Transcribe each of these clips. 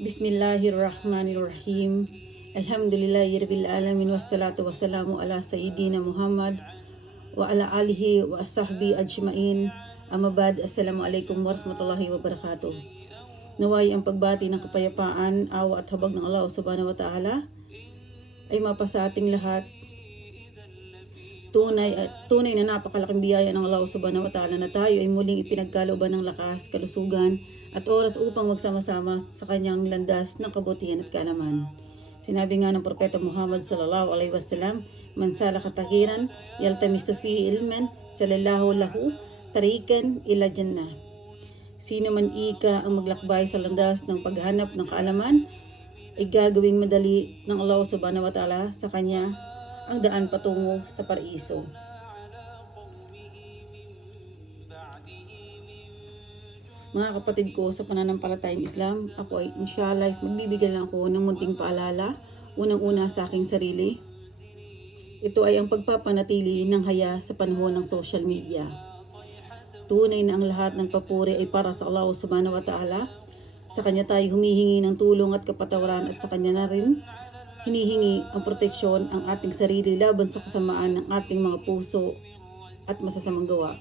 Bismillahirrahmanirrahim. Alhamdulillahirabbil alamin wassalatu wassalamu ala sayyidina Muhammad wa ala alihi wa ashabi ajmain. Amma ba'd. Assalamualaikum warahmatullahi wabarakatuh. Naway ang pagbati ng kapayapaan, awa at habag ng Allah subhanahu wa ta'ala ay mapasa ating lahat. Tunay na napakalaking biyaya ng Allah subhanahu wa ta'ala na tayo ay muling ipinagkalooban ng lakas, kalusugan at oras upang magsama-sama sa kanyang landas ng kabutihan at kaalaman. Sinabi nga ng Propeta Muhammad sallallahu alaihi wasallam, "Man salaka tahiran yaltamisu fihi ilman salallahu lahu tariqan ila jannah." Sino man ika ang maglakbay sa landas ng paghanap ng kaalaman ay gagawing madali ng Allah subhanahu wa ta'ala sa kanya ang daan patungo sa paraiso. Mga kapatid ko sa pananampalatayang Islam, ako ay inshallah magbibigay lang ako ng munting paalala, unang-una sa aking sarili. Ito ay ang pagpapanatili ng haya sa panahon ng social media. Tunay na ang lahat ng papuri ay para sa Allah subhanahu wa ta'ala. Sa kanya tayo humihingi ng tulong at kapatawaran at sa kanya na rin hinihingi ang proteksyon ang ating sarili laban sa kasamaan ng ating mga puso at masasamang gawa.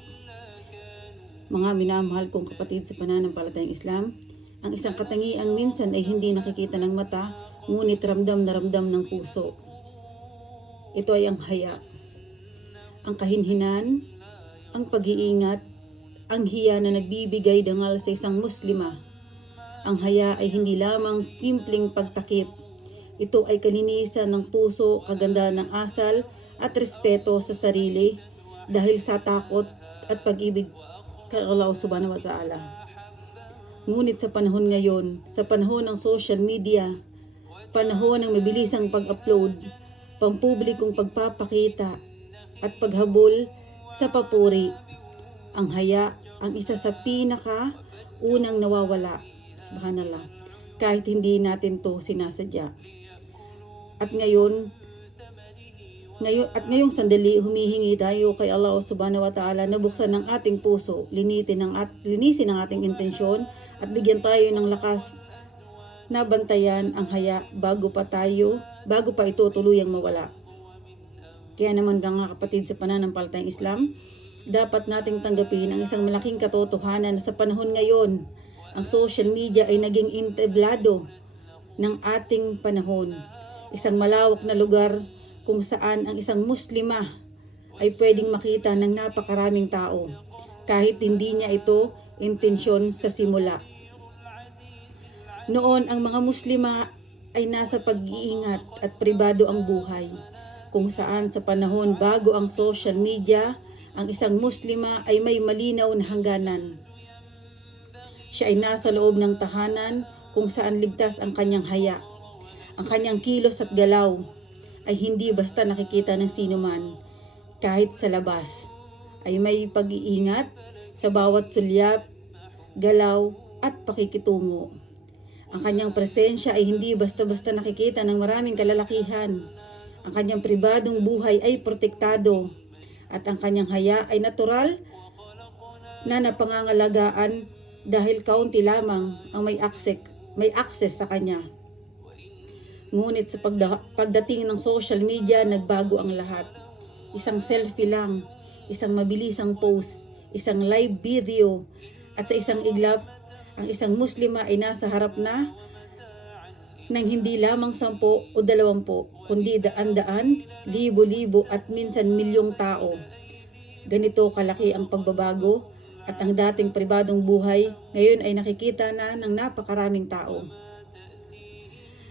Mga minamahal kong kapatid sa pananampalatayang Islam, ang isang katangiang minsan ay hindi nakikita ng mata, ngunit ramdam na ramdam ng puso. Ito ay ang haya, ang kahinhinan, ang pag-iingat, ang hiya na nagbibigay dangal sa isang Muslima. Ang haya ay hindi lamang simpleng pagtakip. Ito ay kalinisan ng puso, kagandahan ng asal at respeto sa sarili dahil sa takot at pag-ibig kay Allah subhanahu wa ta'ala. Ngunit sa panahon ngayon, sa panahon ng social media, panahon ng mabilisang pag-upload, pampublikong pagpapakita at paghabol sa papuri, ang haya ang isa sa unang nawawala. Subhanallah. Kahit hindi natin to sinasadya. At ngayong sandali, humihingi tayo kay Allah subhanahu wa ta'ala na buksan ng ating puso, linisin ang ating intensyon at bigyan tayo ng lakas na bantayan ang haya bago pa ito tuluyang mawala. Kaya naman mga kapatid sa pananampalatayang Islam, dapat nating tanggapin ang isang malaking katotohanan na sa panahon ngayon, ang social media ay naging entablado ng ating panahon. Isang malawak na lugar kung saan ang isang Muslima ay pwedeng makita ng napakaraming tao kahit hindi niya ito intensyon sa simula. Noon ang mga Muslima ay nasa pag-iingat at pribado ang buhay, kung saan sa panahon bago ang social media, ang isang Muslima ay may malinaw na hangganan. Siya ay nasa loob ng tahanan kung saan ligtas ang kanyang haya. Ang kanyang kilos at galaw ay hindi basta nakikita ng sino man. Kahit sa labas ay may pag-iingat sa bawat sulyap, galaw at pakikitungo. Ang kanyang presensya ay hindi basta-basta nakikita ng maraming kalalakihan. Ang kanyang pribadong buhay ay protektado at ang kanyang haya ay natural na napangangalagaan dahil kaunti lamang ang may access sa kanya. Ngunit sa pagdating ng social media, nagbago ang lahat. Isang selfie lang, isang mabilisang post, isang live video, at sa isang iglap, ang isang Muslima ay nasa harap na ng hindi lamang 10 o 20, kundi daan-daan, libo-libo at minsan milyong tao. Ganito kalaki ang pagbabago at ang dating pribadong buhay ngayon ay nakikita na ng napakaraming tao.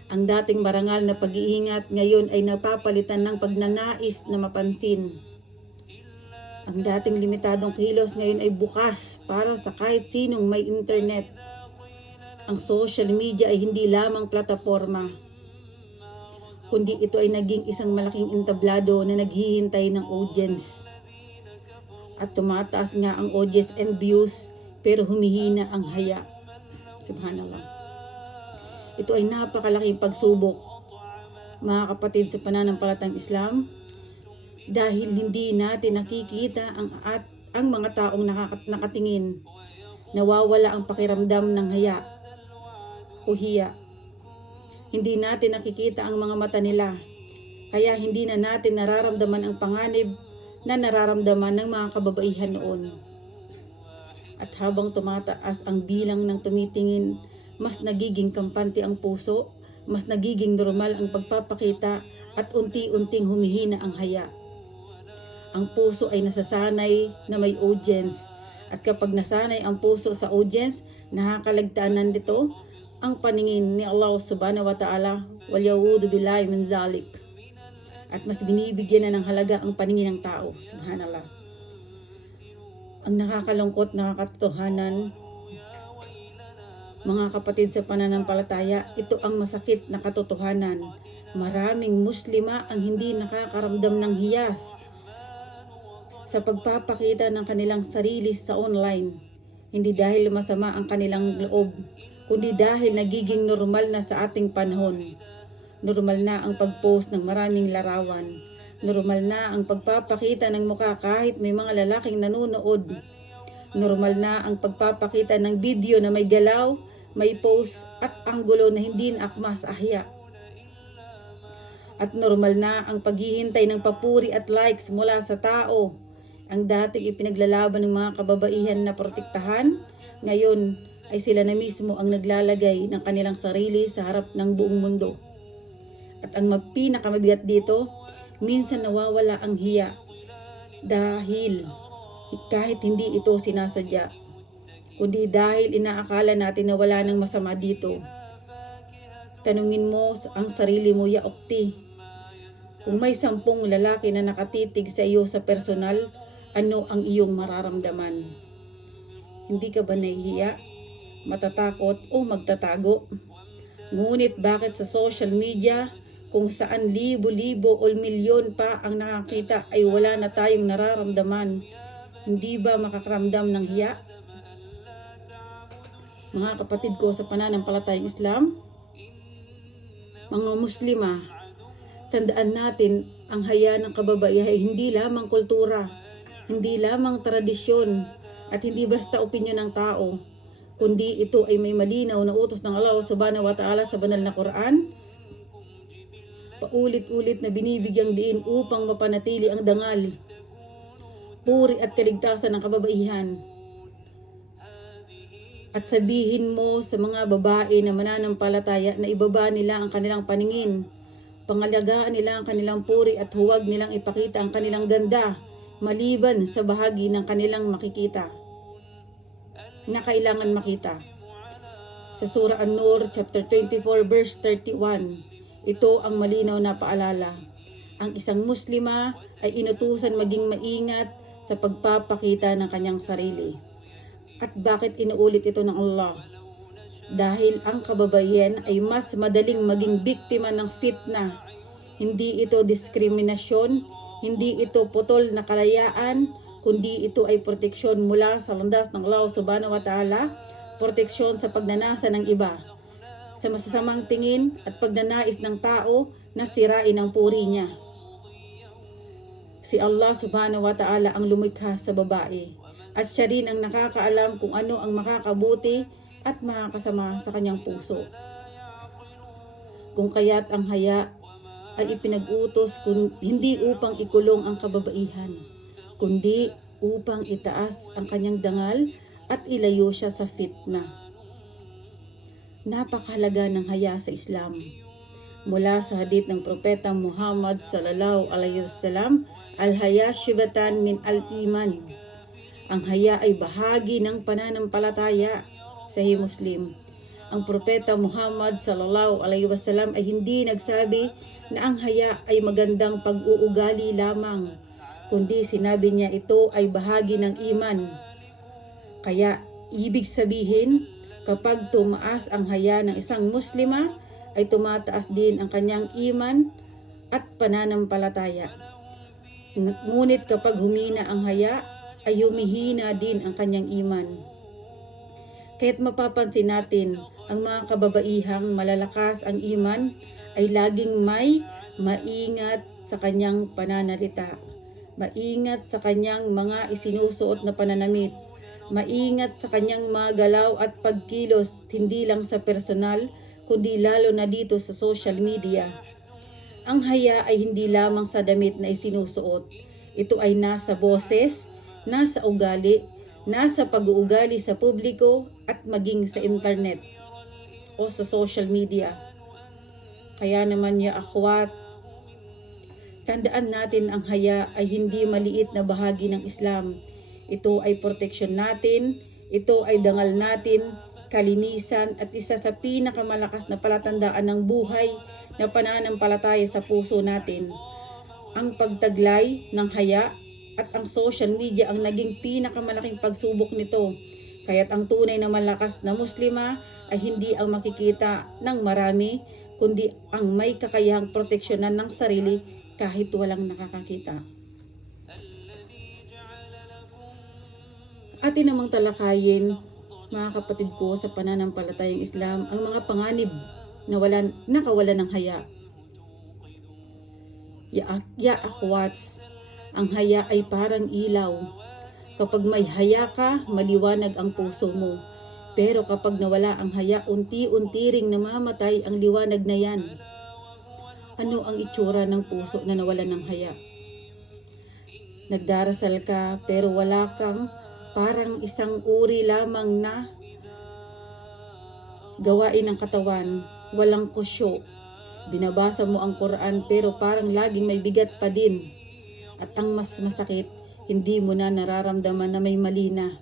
Ang dating marangal na pag-iingat ngayon ay napapalitan ng pagnanais na mapansin. Ang dating limitadong kilos ngayon ay bukas para sa kahit sinong may internet. Ang social media ay hindi lamang plataforma, kundi ito ay naging isang malaking entablado na naghihintay ng audience. At tumataas nga ang audience and views, pero humihina ang haya. Subhanallah. Ito ay napakalaking pagsubok, mga kapatid sa pananampalatayang Islam, dahil hindi natin nakikita ang mga taong nakatingin. Nawawala ang pakiramdam ng haya o hiya Hindi natin nakikita ang mga mata nila. Kaya hindi na natin nararamdaman ang panganib na nararamdaman ng mga kababaihan noon. At habang tumataas ang bilang ng tumitingin, mas nagiging kampante ang puso, mas nagiging normal ang pagpapakita at unti-unting humihina ang haya. Ang puso ay nasasanay na may audience. At kapag nasanay ang puso sa audience, nakakalagtanan dito ang paningin ni Allah subhanahu wa ta'ala, wal ya'udhu billahi min zalik. At mas binibigyan na ng halaga ang paningin ng tao. Subhanallah. Ang nakakalungkot na katotohanan, mga kapatid sa pananampalataya, ito ang masakit na katotohanan. Maraming Muslima ang hindi nakakaramdam ng hiyas sa pagpapakita ng kanilang sarili sa online. Hindi dahil masama ang kanilang loob, kundi dahil nagiging normal na sa ating panahon. Normal na ang pag-post ng maraming larawan. Normal na ang pagpapakita ng mukha kahit may mga lalaking nanonood. Normal na ang pagpapakita ng video na may galaw, may pose at anggulo na hindi naakma sa ahya. At normal na ang paghihintay ng papuri at likes mula sa tao. Ang dating ipinaglalaban ng mga kababaihan na protektahan, ngayon ay sila na mismo ang naglalagay ng kanilang sarili sa harap ng buong mundo. At ang pinakamabigat dito, minsan nawawala ang hiya dahil kahit hindi ito sinasadya, kundi dahil inaakala natin na wala nang masama dito. Tanungin mo ang sarili mo, ya ukti, kung may 10 lalaki na nakatitig sa iyo sa personal, ano ang iyong mararamdaman? Hindi ka ba nahihiya, matatakot o magtatago? Ngunit bakit sa social media, kung saan libo-libo o milyon pa ang nakakita, ay wala na tayong nararamdaman? Hindi ba makakaramdam ng hiya? Mga kapatid ko sa pananampalatayang Islam, mga Muslima, tandaan natin ang haya ng kababaihan ay hindi lamang kultura, hindi lamang tradisyon, at hindi basta opinyon ng tao, kundi ito ay may malinaw na utos ng Allah subhanahu wa ta'ala sa banal na Quran, paulit-ulit na binibigyang diin upang mapanatili ang dangal, puri at kaligtasan ng kababaihan. At sabihin mo sa mga babae na mananampalataya na ibaba nila ang kanilang paningin, pangalagaan nila ang kanilang puri at huwag nilang ipakita ang kanilang ganda maliban sa bahagi ng kanilang makikita, na kailangan makita. Sa Surah An-Nur chapter 24 verse 31, ito ang malinaw na paalala. Ang isang Muslima ay inutusan maging maingat sa pagpapakita ng kanyang sarili. At bakit inuulit ito ng Allah? Dahil ang kababaihan ay mas madaling maging biktima ng fitna. Hindi ito diskriminasyon, hindi ito putol na kalayaan, kundi ito ay proteksyon mula sa landas ng Allah subhanahu wa ta'ala, proteksyon sa pagnanasa ng iba, sa masasamang tingin at pagnanais ng tao na sirain ang puri niya. Si Allah subhanahu wa ta'ala ang lumikha sa babae, at siya rin ang nakakaalam kung ano ang makakabuti at makakasama sa kanyang puso. Kung kaya't ang haya ay ipinag-utos hindi upang ikulong ang kababaihan, kundi upang itaas ang kanyang dangal at ilayo siya sa fitna. Napakahalaga ng haya sa Islam. Mula sa hadith ng Propeta Muhammad sallallahu alaihi wasallam, al-haya syubatan min al-iman. Ang haya ay bahagi ng pananampalataya. Sahih Muslim. Ang Propeta Muhammad sallallahu alaihi wasallam ay hindi nagsabi na ang haya ay magandang pag-uugali lamang, kundi sinabi niya ito ay bahagi ng iman. Kaya ibig sabihin, kapag tumaas ang haya ng isang Muslima, ay tumataas din ang kanyang iman at pananampalataya. Ngunit kapag humina ang haya, ay humihina din ang kanyang iman. Kaya't mapapansin natin, ang mga kababaihang malalakas ang iman ay laging may maingat sa kanyang pananalita, maingat sa kanyang mga isinusuot na pananamit, maingat sa kanyang mga galaw at pagkilos, hindi lang sa personal, kundi lalo na dito sa social media. Ang haya ay hindi lamang sa damit na isinusuot. Ito ay nasa boses, nasa ugali, nasa pag-uugali sa publiko at maging sa internet o sa social media. Kaya naman ya akhwat, tandaan natin ang haya ay hindi maliit na bahagi ng Islam. Ito ay proteksyon natin, ito ay dangal natin, kalinisan at isa sa pinakamalakas na palatandaan ng buhay na pananampalataya sa puso natin. Ang pagtaglay ng haya at ang social media ang naging pinakamalaking pagsubok nito. Kaya't ang tunay na malakas na Muslima ay hindi ang makikita ng marami, kundi ang may kakayahang proteksyonan ng sarili kahit walang nakakakita. Atin namang talakayin, mga kapatid ko sa pananampalatayang Islam, ang mga panganib na nakawalan ng haya. Ya akhwats, ang haya ay parang ilaw. Kapag may haya ka, maliwanag ang puso mo. Pero kapag nawala ang haya, unti-unti ring namamatay ang liwanag na yan. Ano ang itsura ng puso na nawalan ng haya? Nagdarasal ka pero wala kang, parang isang uri lamang na gawain ng katawan, walang kusyo. Binabasa mo ang Quran pero parang laging may bigat pa din. At ang mas masakit, hindi mo na nararamdaman na may mali na.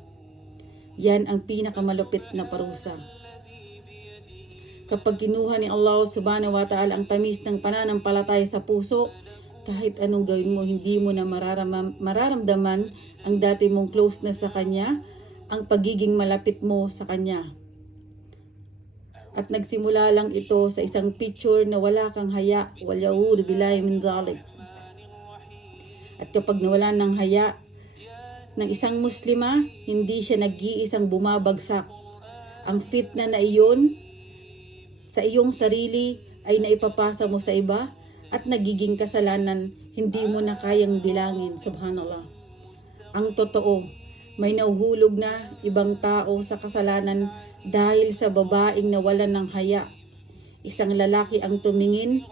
Yan ang pinakamalupit na parusa. Kapag kinuha ni Allah subhanahu wa ta'ala ang tamis ng pananampalataya sa puso, kahit anong gawin mo, hindi mo na mararamdaman ang dati mong closeness sa Kanya, ang pagiging malapit mo sa Kanya. At nagsimula lang ito sa isang picture na wala kang haya, walya'udhu billahi min dhalik. At kapag nawalan ng haya ng isang Muslima, hindi siya nag-iisang bumabagsak. Ang fitna na iyon sa iyong sarili ay naipapasa mo sa iba at nagiging kasalanan hindi mo na kayang bilangin. Subhanallah. Ang totoo, may nauhulog na ibang tao sa kasalanan dahil sa babaeng nawalan ng haya. Isang lalaki ang tumingin,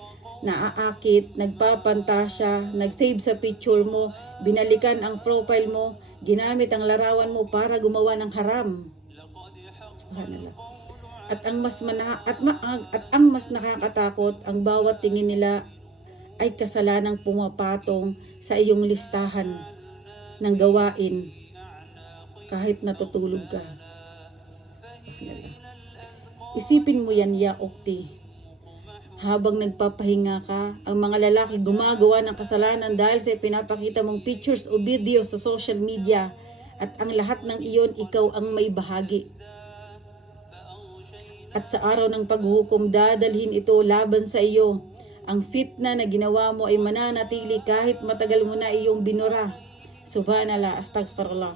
naaakit, nagpapantasya, nag-save sa picture mo, binalikan ang profile mo, ginamit ang larawan mo para gumawa ng haram. Subhanallah. At ang mas nakakatakot, ang bawat tingin nila ay kasalanang pumapatong sa iyong listahan ng gawain kahit natutulog ka. Isipin mo yan, ya ukti. Habang nagpapahinga ka, ang mga lalaki gumagawa ng kasalanan dahil sa pinapakita mong pictures o video sa social media, at ang lahat ng iyon ikaw ang may bahagi. At sa araw ng paghuhukom, dadalhin ito laban sa iyo. Ang fitna na ginawa mo ay mananatili kahit matagal mo na iyong binura. Subhanallah, astaghfirullah.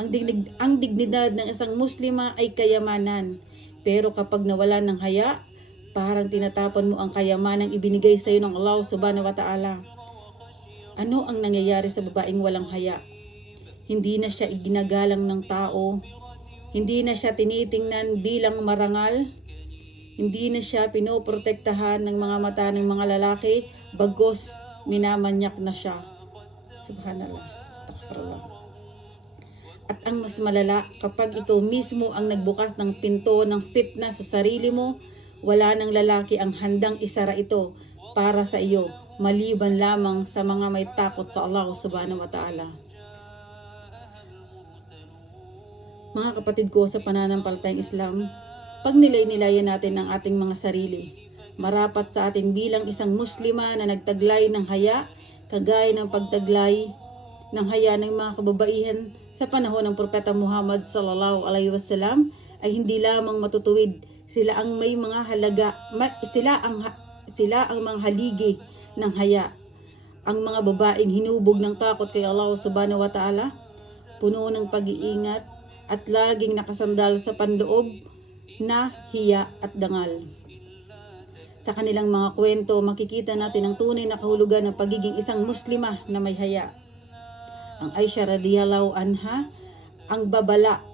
Ang dignidad ng isang Muslima ay kayamanan. Pero kapag nawala ng haya, parang tinatapon mo ang kayamanang ibinigay sa iyo ng Allah subhanahu wa ta'ala. Ano ang nangyayari sa babaeng walang haya? Hindi na siya iginagalang ng tao. Hindi na siya tinitingnan bilang marangal. Hindi na siya pinoprotektahan ng mga mata ng mga lalaki, bagos minamanyak na siya. Subhanallah. Astaghfirullah. At ang mas malala, kapag ikaw mismo ang nagbukas ng pinto ng fitna sa sarili mo, wala ng lalaki ang handang isara ito para sa iyo, maliban lamang sa mga may takot sa Allah subhanahu wa ta'ala. Mga kapatid ko sa pananampalatayang Islam, pag nilay-nilayan natin ang ating mga sarili, marapat sa atin bilang isang Muslima na nagtaglay ng haya, kagaya ng pagtaglay ng haya ng mga kababaihan sa panahon ng Propeta Muhammad sallallahu alaihi wasallam, ay hindi lamang matutuwid, sila ang may mga halaga, sila ang mga haligi ng haya. Ang mga babaeng hinubog ng takot kay Allah subhanahu wa ta'ala, puno ng pag-iingat at laging nakasandal sa panloob na hiya at dangal. Sa kanilang mga kwento, makikita natin ang tunay na kahulugan ng pagiging isang Muslima na may haya. Ang Aisha radhiyallahu anha, ang babala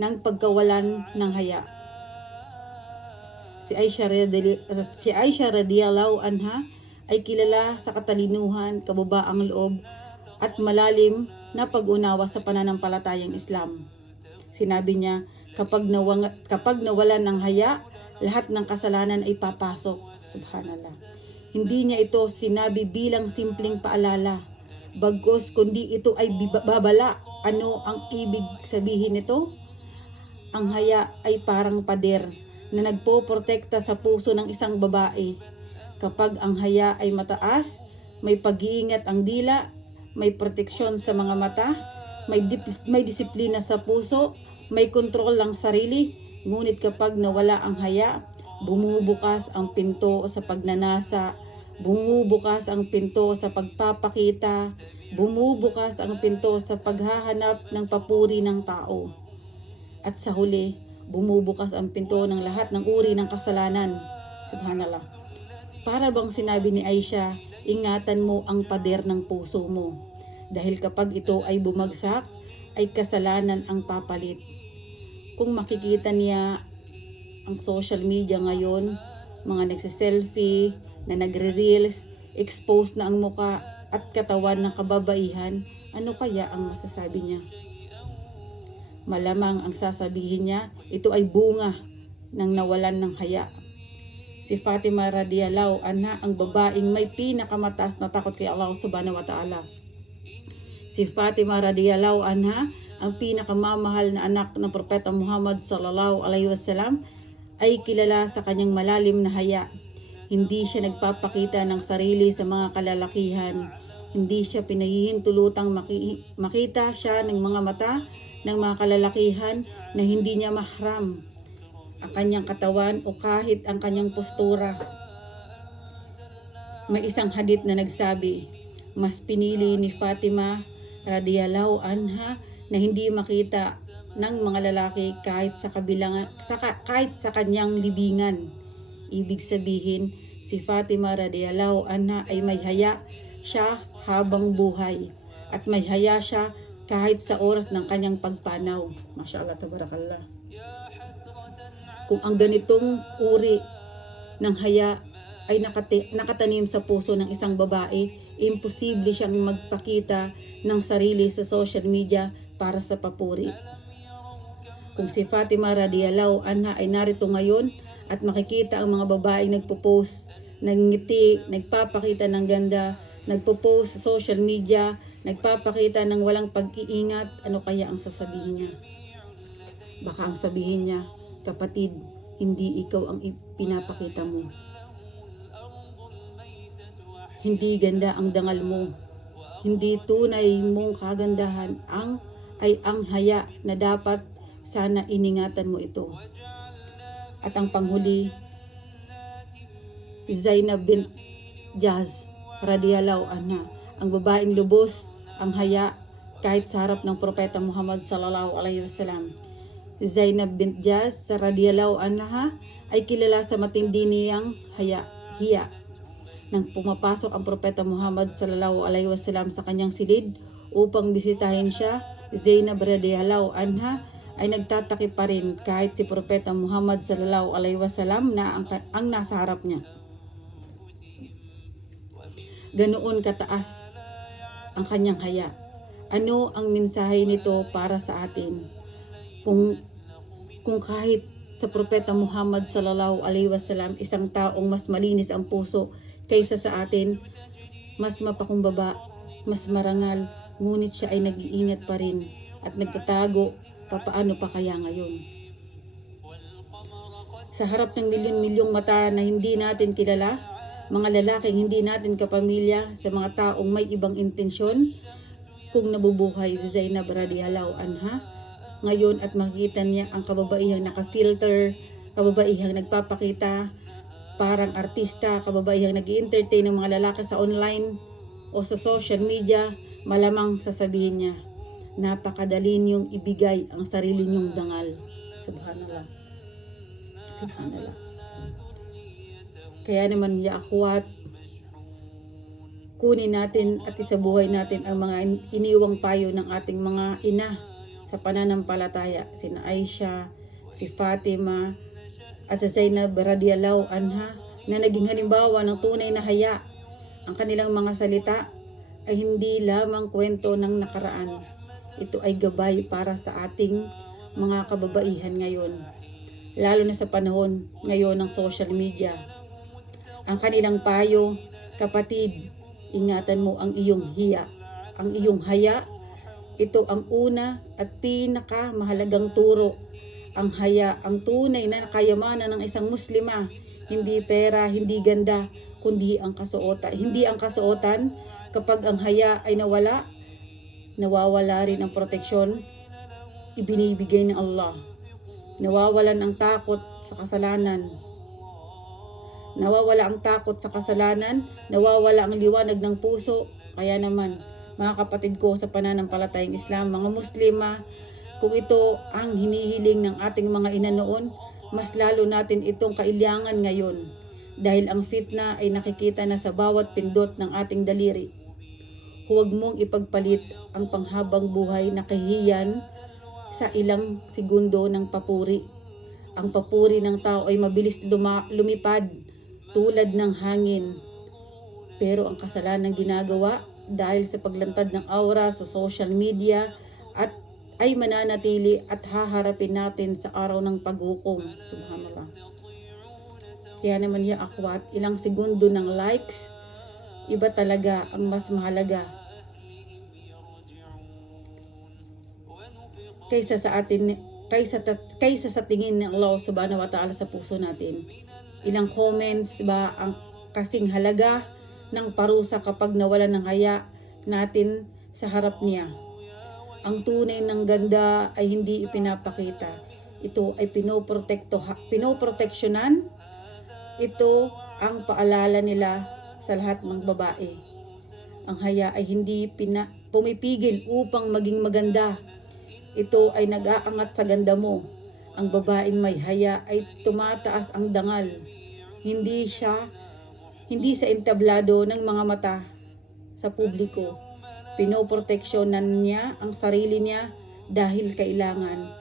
ng pagkawalan ng haya. Si Aisha radhiyallahu anha ay kilala sa katalinuhan, kababaang loob at malalim na pag-unawa sa pananampalatayang Islam. Sinabi niya, kapag nawalan ng haya, lahat ng kasalanan ay papasok. Subhanallah. Hindi niya ito sinabi bilang simpleng paalala, bagkus kundi ito ay babala. Ano ang ibig sabihin nito? Ang haya ay parang pader na nagpoprotekta sa puso ng isang babae. Kapag ang haya ay mataas, may pag-iingat ang dila, may proteksyon sa mga mata, may disiplina sa puso, may kontrol ng sarili. Ngunit kapag nawala ang haya, bumubukas ang pinto sa pagnanasa, bumubukas ang pinto sa pagpapakita, bumubukas ang pinto sa paghahanap ng papuri ng tao. At sa huli, bumubukas ang pinto ng lahat ng uri ng kasalanan. Subhanallah. Para bang sinabi ni Aisha, ingatan mo ang pader ng puso mo. Dahil kapag ito ay bumagsak, ay kasalanan ang papalit. Kung makikita niya ang social media ngayon, mga nagsiselfie, na nagre-reels, exposed na ang muka at katawan ng kababaihan, ano kaya ang masasabi niya? Malamang ang sasabihin niya, ito ay bunga ng nawalan ng haya. Si Fatima radhiyallahu anha ang babaeng may pinakamataas na takot kay Allah subhanahu wa ta'ala. Si Fatima radhiyallahu anha ang pinakamamahal na anak ng Propeta Muhammad sallallahu alaihi wasallam ay kilala sa kanyang malalim na haya. Hindi siya nagpapakita ng sarili sa mga kalalakihan. Hindi siya pinahihintulutang makita siya ng mga mata ng mga kalalakihan na hindi niya mahram ang kanyang katawan o kahit ang kanyang postura. May isang hadith na nagsabi, mas pinili ni Fatima radhiyallahu anha na hindi makita ng mga lalaki kahit sa kanyang libingan. Ibig sabihin, si Fatima radhiyallahu anha ay may haya siya habang buhay at may haya siya kahit sa oras ng kanyang pagpanaw. Mashallah, tabarakallah. Kung ang ganitong uri ng haya ay nakatanim sa puso ng isang babae, imposible siyang magpakita ng sarili sa social media para sa papuri. Kung si Fatima radhiyallahu anha ay narito ngayon at makikita ang mga babaeng nagpo-post, nangngiti, nagpapakita ng ganda, nagpo-post sa social media, nagpapakita ng walang pag-iingat, ano kaya ang sasabihin niya? Baka ang sabihin niya, kapatid, hindi ikaw ang pinapakita mo. Hindi ganda ang dangal mo. Hindi tunay mong kagandahan ang haya na dapat sana iningatan mo ito. At ang panghuli, Zainab bint Jahsh radhiyallahu anha, ang babaeng lubos ang haya kahit sa harap ng Propeta Muhammad sallallahu alaihi wasallam. Zainab bint Jahsh radhiyallahu anha ay kilala sa matindi niyang hiya. Nang pumapasok ang Propeta Muhammad sallallahu alaihi wasallam sa kanyang silid upang bisitahin siya, Zainab radhiyallahu anha ay nagtatakip pa rin kahit si Propeta Muhammad sallallahu alaihi wasallam na ang nasa harap niya. Ganoon kataas ang kanyang haya. Ano ang mensahe nito para sa atin? Kung kahit sa Propeta Muhammad sallallahu alaihi wasallam isang taong mas malinis ang puso kaysa sa atin, mas mapakumbaba, mas marangal, ngunit siya ay nag-iingat pa rin at nagtatago. Papaano pa kaya ngayon? Sa harap ng milyon-milyong mata na hindi natin kilala, mga lalaking hindi natin kapamilya, sa mga taong may ibang intensyon, kung nabubuhay si Zainab radhiyallahu anha ngayon at makikita niya ang kababaihang naka-filter, kababaihang nagpapakita parang artista, kababaihang nag-i-entertain ng mga lalaki sa online o sa social media, malamang sasabihin niya, napakadali niyong ibigay ang sarili niyong dangal. Subhanallah. Subhanallah. Kaya naman ya akhwat, kunin natin at isabuhay natin ang mga iniwang payo ng ating mga ina sa pananampalataya. Sina Aisha, si Fatima, at sa Zainab radhiyallahu anha na naging halimbawa ng tunay na haya. Ang kanilang mga salita ay hindi lamang kwento ng nakaraan. Ito ay gabay para sa ating mga kababaihan ngayon, lalo na sa panahon ngayon ng social media. Ang kanilang payo, kapatid, ingatan mo ang iyong hiya. Ang iyong haya, ito ang una at pinakamahalagang turo. Ang haya, ang tunay na kayamanan ng isang Muslima. Hindi pera, hindi ganda, kundi ang kasuotan. Hindi ang kasuotan. Kapag ang haya ay nawawala rin ang proteksyon ibinibigay ng Allah. Nawawalan ang takot sa kasalanan. Nawawala ang takot sa kasalanan, nawawala ang liwanag ng puso. Kaya naman, mga kapatid ko sa pananampalatayang Islam, mga Muslima, kung ito ang hinihiling ng ating mga ina noon, mas lalo natin itong kailangan ngayon dahil ang fitna ay nakikita na sa bawat pindot ng ating daliri. Huwag mong ipagpalit ang panghabang buhay na kahihiyan sa ilang segundo ng papuri. Ang papuri ng tao ay mabilis lumipad tulad ng hangin. Pero ang kasalanan ginagawa dahil sa paglantad ng aura sa social media at ay mananatili at haharapin natin sa araw ng paghukom. Subhanallah. Kaya naman ya akhwat, ilang segundo ng likes, iba talaga ang mas mahalaga kaysa sa tingin ng Allah subhanahu wa ta'ala sa puso natin. Ilang comments ba ang kasing halaga ng parusa kapag nawalan ng haya natin sa harap niya. Ang tunay ng ganda ay hindi ipinapakita. Ito ay pinoproteksyonan. Ito ang paalala nila sa lahat ng babae. Ang haya ay hindi pumipigil upang maging maganda. Ito ay nag-aangat sa ganda mo. Ang babaeng may haya ay tumataas ang dangal. Hindi sa entablado ng mga mata sa publiko. Pinoproteksyonan niya ang sarili niya dahil kailangan.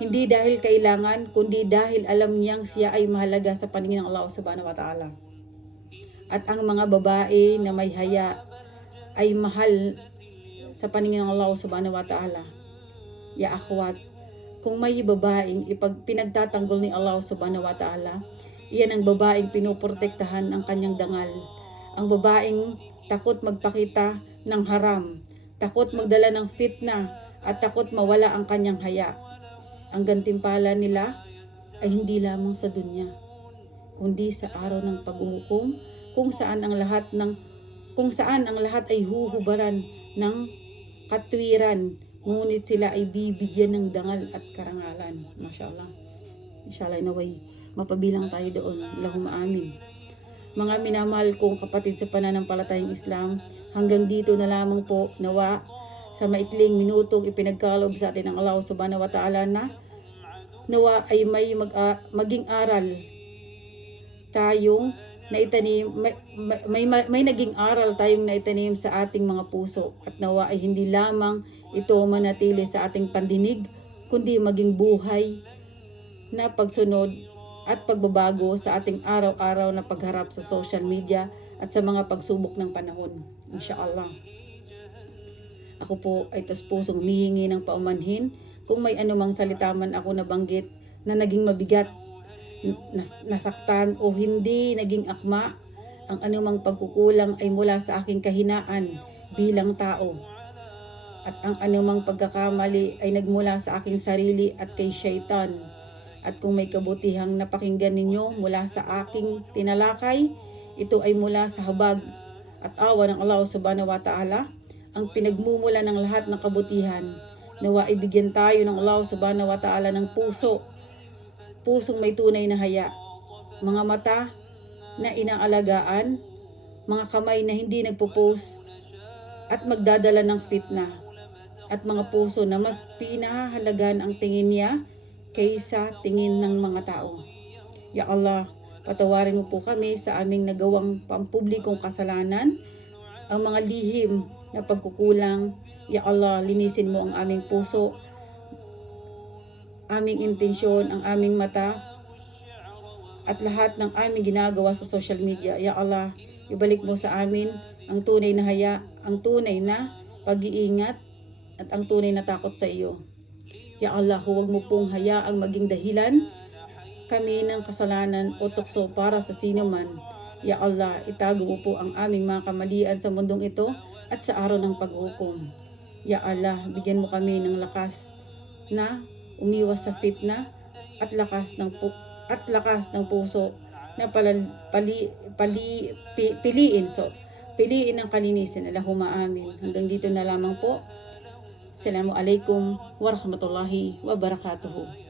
Hindi dahil kailangan, kundi dahil alam niyang siya ay mahalaga sa paningin ng Allah subhanahu wa ta'ala. At ang mga babae na may haya ay mahal sa paningin ng Allah subhanahu wa ta'ala. Ya akhwat, kung may babaeng pinagtatanggol ni Allah subhanahu wa ta'ala, iyan ang babaeng pinoprotektahan ang kanyang dangal. Ang babaeng takot magpakita ng haram, takot magdala ng fitna, at takot mawala ang kanyang haya. Ang gantimpala nila ay hindi lamang sa dunya, kundi sa araw ng paghuhukom, kung saan ang lahat ay huhubaran ng katwiran, ngunit sila ay bibigyan ng dangal at karangalan. Mashallah. Inshallah naway mapabilang tayo doon. Allahumma amin. Mga minamahal kong kapatid sa pananampalatayang Islam, hanggang dito na lamang po nawa sa maikling minutong ipinagkaloob sa atin ng Allah subhanahu wa ta'ala na nawa ay maging aral tayong naitanim, may naging aral tayong naitanim sa ating mga puso, at nawa ay hindi lamang ito manatili sa ating pandinig, kundi maging buhay na pagsunod at pagbabago sa ating araw-araw na pagharap sa social media at sa mga pagsubok ng panahon. Insyaallah. Ako po ay taus-pusong humihingi ng paumanhin kung may anumang salita man ako nabanggit na naging mabigat, nasaktan o hindi naging akma. Ang anumang pagkukulang ay mula sa aking kahinaan bilang tao. At ang anumang pagkakamali ay nagmula sa aking sarili at kay Shaitan. At kung may kabutihang napakinggan ninyo mula sa aking tinalakay, ito ay mula sa habag at awa ng Allah subhanahu wa ta'ala, ang pinagmumula ng lahat ng kabutihan. Nawa ibigyan tayo ng Allah subhanahu wa ta'ala ng pusong may tunay na haya, mga mata na inaalagaan, mga kamay na hindi nagpo-post at magdadala ng fitna, at mga puso na mas pinahahalagan ang tingin niya kaysa tingin ng mga tao. Ya Allah, patawarin mo po kami sa aming nagawang pampublikong kasalanan, ang mga lihim na pagkukulang. Ya Allah, linisin mo ang aming puso aming intensyon, ang aming mata, at lahat ng aming ginagawa sa social media. Ya Allah, ibalik mo sa amin ang tunay na ang tunay na pag-iingat at ang tunay na takot sa iyo. Ya Allah, huwag mo pong hayaang maging dahilan kami ng kasalanan o tukso para sa sino man. Ya Allah, itago mo po ang aming mga kamalian sa mundong ito at sa araw ng paghukom. Ya Allah, bigyan mo kami ng lakas na umiwas sa fitna at lakas ng puso na piliin ang kalinisan. Allahumma amin. Hanggang dito na lamang po. Assalamualaikum warahmatullahi wabarakatuh.